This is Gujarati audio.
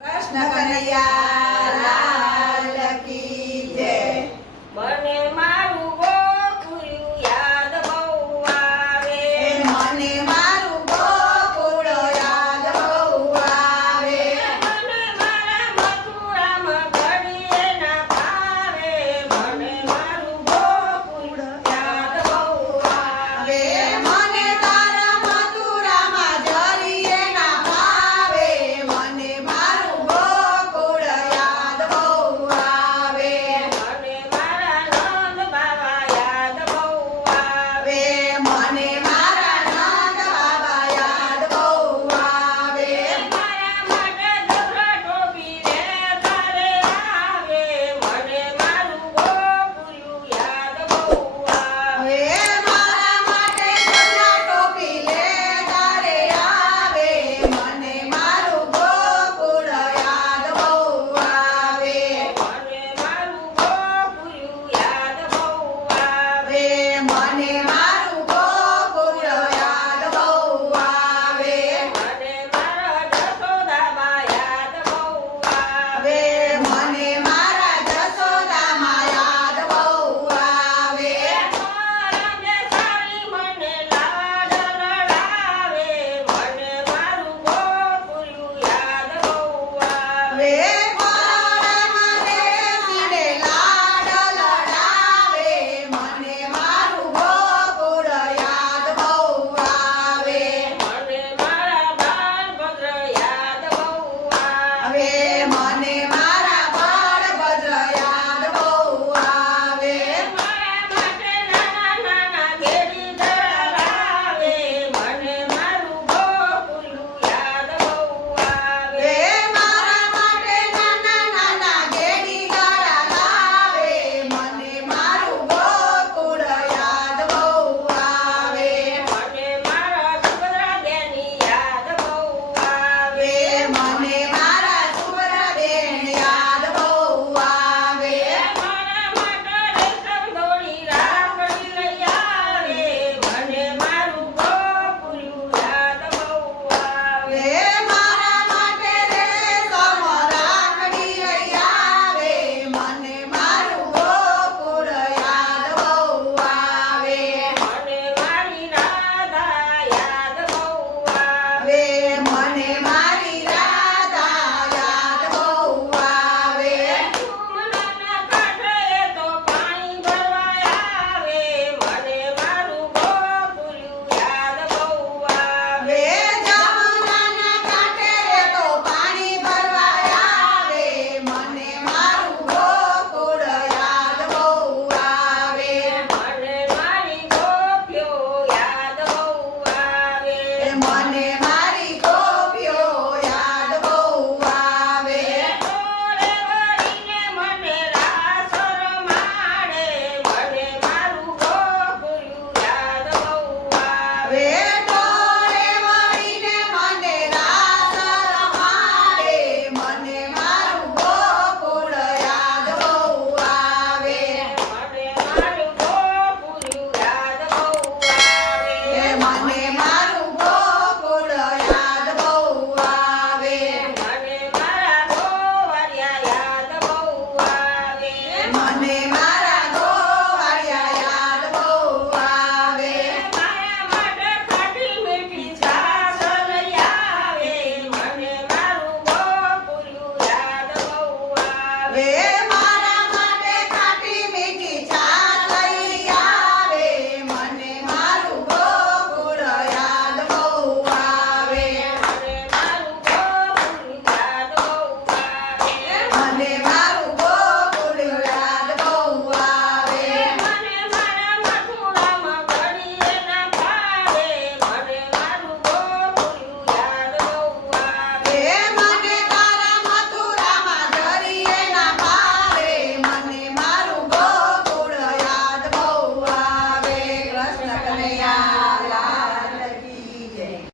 કૃષ્ણ કનૈયા